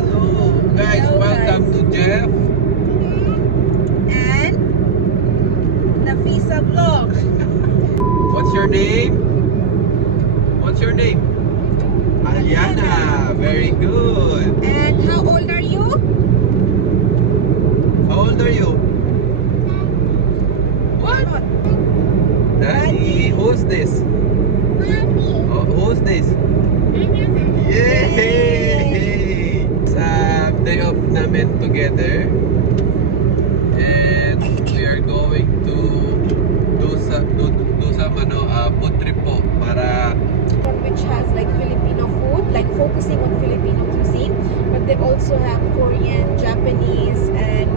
Hello guys, Hello, welcome guys. to Jeff. And Nafisa Vlog. What's your name? What's your name? Aliana. Very good. And how old are you? How old are you? What? Daddy. Who's this? Oh, who's this? Yay! Sa day off namin together. And we are going to do some food trip po para Which has like Filipino food, like focusing on Filipino cuisine, but they also have Korean, Japanese, and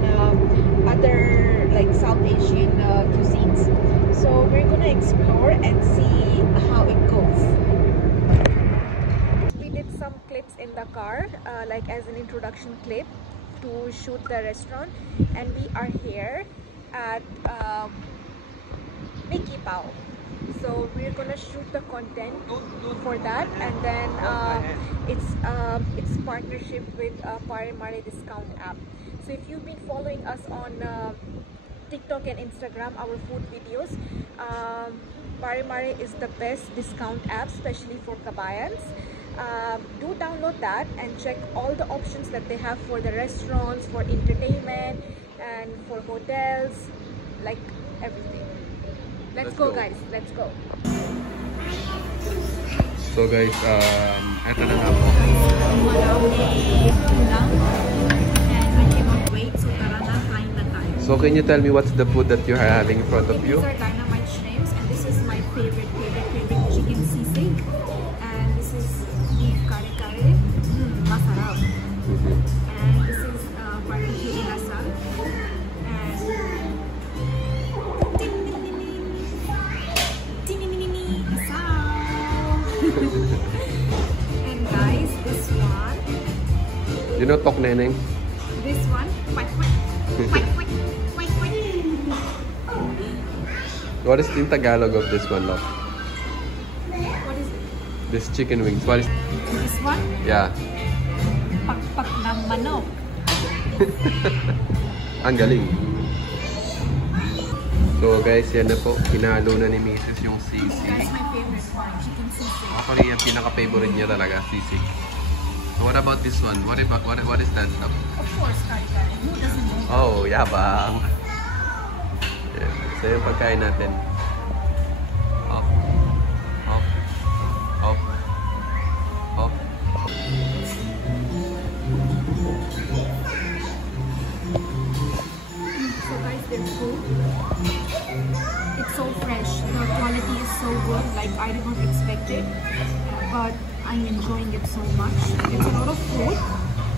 other like South Asian cuisines. So we're gonna explore and see how it goes. We did some clips in the car, like as an introduction clip to shoot the restaurant, and we are here at Mickey Pao. So we're gonna shoot the content for that, and then it's partnership with Pare Mare discount app. So if you've been following us on TikTok and Instagram, our food videos, Pare Mare is the best discount app, especially for kabayans. Do download that and check all the options that they have for the restaurants, for entertainment, and for hotels, like everything. Let's go guys, let's go. So guys, eto na nga po. So can you tell me what's the food that you are having in front of you? These are dynamite shrimps, and this is my favorite chicken sisig. And this is beef kare kare, masarap. And this is barbecue inasal. And and guys, this one. You know Tok Neneng? This one. Quack, quack. Quack, quack. Quack, quack. What is in Tagalog of this one, love? What is it? This chicken wings. What is? This one? Yeah. Pakpak ng manok. Ang galing. So guys, yan na po. Pinalo na ni Mrs. yung sisig. That's my favorite one, chicken sisig. Actually, yung pinaka-favorite niya talaga, sisig. So what about this one? What is that stuff? Of course, kare-kare. Who doesn't know? Oh, yabang. Yeah. So yung pagkain natin. Hop. Hop. Hop. Hop. So guys, their food, it's so fresh. The quality is so good. Like I did not expect it, but I'm enjoying it so much. It's a lot of food.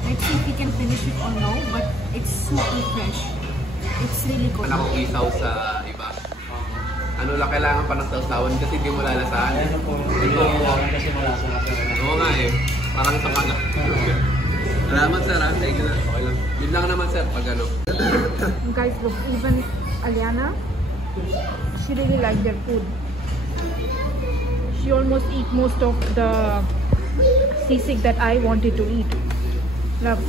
Let's see if we can finish it or no, but it's super fresh. It's really good. Wala akong isaw sa iba. Ano lang, kailangan pa ng sausawan kasi hindi mo lalasahan. Ano po, hindi ko kailangan kasi malasa na pero Oo nga eh. Parang isang kanak. Salamat sir ha. Thank you na. Okay lang. Yun lang naman sir pag ano. Guys, look, even Aliana, she really liked their food. She almost eat most of the sisig that I wanted to eat. Love.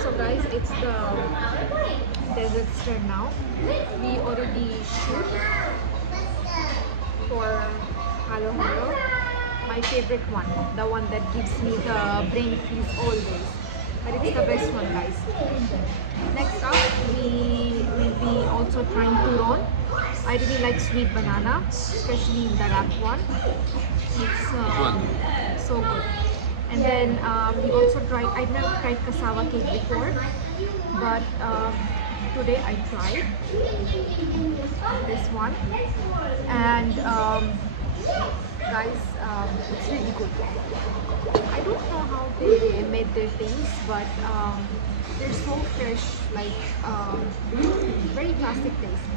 So guys, it's the desert turn now. We already shoot for Halo Halo, my favorite one, the one that gives me the brain freeze always. But it's the best one, guys. Next up, we will be also trying turon. I really like sweet banana, especially in the wrap one. It's so good. And then we also tried, I've never tried cassava cake before, but today I tried this one. And guys, it's really good. I don't know how they made their things, but they're so fresh, like very classic taste.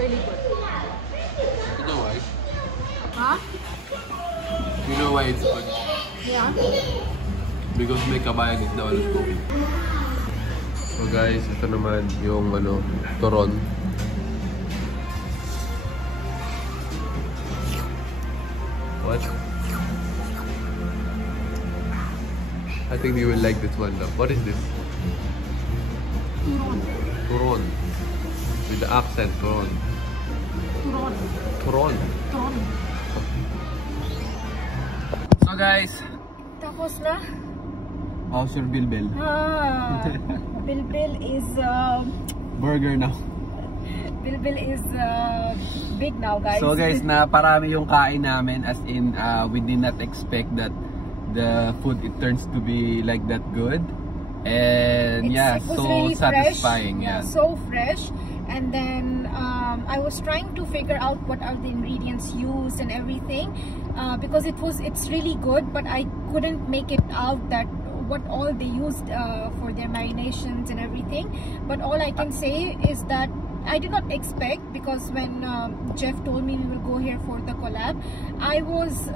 Really good. You know why? Huh? You know why it's good? Yeah. Because may kabayan is the one who's cooking. So guys, ito naman yung turon. What? I think you will like this one though. What is this? Turon. Turon. With the accent, turon. Turon. Turon. Turon. So guys, Tapos na. how's your bilbil? Bilbil is Burger now. Bilbil is big now, guys. So guys, na parami yung kain namin, as in we did not expect that the food it turns to be like that good. And yeah, it was so really satisfying. Fresh. Yeah. So fresh. And then I was trying to figure out what are the ingredients used and everything, because it's really good, but I couldn't make it out that what all they used for their marinations and everything. But all I can say is that I did not expect, because when Jeff told me we will go here for the collab, I was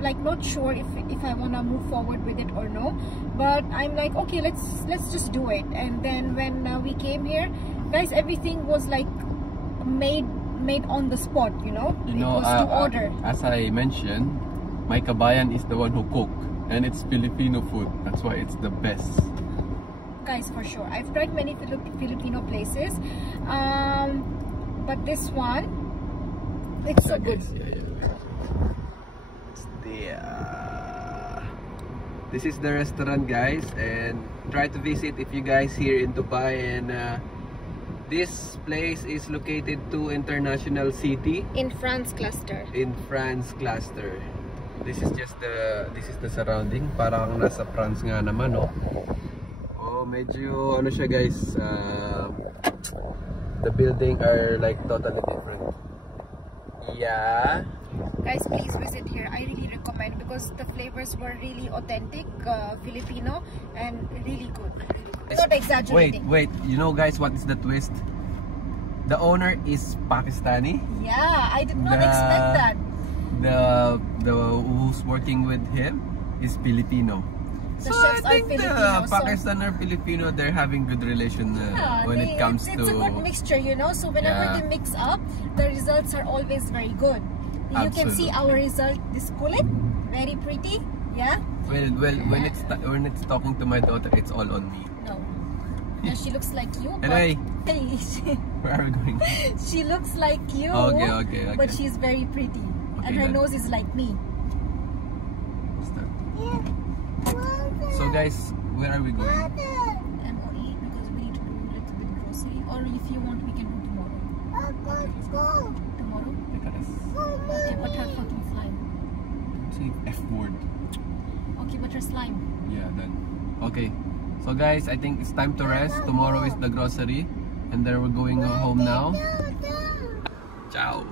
like not sure if I want to move forward with it or no. But I'm like, okay, let's just do it. And then when we came here, guys, everything was like made on the spot, you know. It was to order. As I mentioned, my kabayan is the one who cook, and it's Filipino food. That's why it's the best. Guys, for sure. I've tried many Filipino places, but this one, it's so good. Yeah. It's there. This is the restaurant, guys, and try to visit if you guys here in Dubai. And this place is located to International City In France cluster. in France cluster. This is the surrounding. Parang nasa France nga naman, no? Oh, medyo ano siya, guys. The building are like totally different. Yeah. Guys, please visit here. I really recommend, because the flavors were really authentic Filipino and really good. Not exaggerating. Wait. You know, guys, what is the twist? The owner is Pakistani. Yeah, I did not expect that. The who's working with him is Filipino. The So chefs I are think Filipino, the so- Pakistan or Filipino, they're having good relation when it comes it's to. a good mixture, you know. So whenever Yeah. they mix up, the results are always very good. You can see our result. This kulit, very pretty. Yeah. Well, when it's talking to my daughter, it's all on me. No. Yeah, she looks like you. Anyway. But, hey, Where are we going? she looks like you. Okay. But she's very pretty, and her then. nose is like me. Start. So guys, where are we going? MOE, because we need to do a little bit grocery. Or if you want, we can do tomorrow. Tomorrow? Okay, but her fucking slime. Say F word. Okay, but her slime. Yeah, done. Okay. So guys, I think it's time to rest. Tomorrow is the grocery, and then we're going home now. Ciao.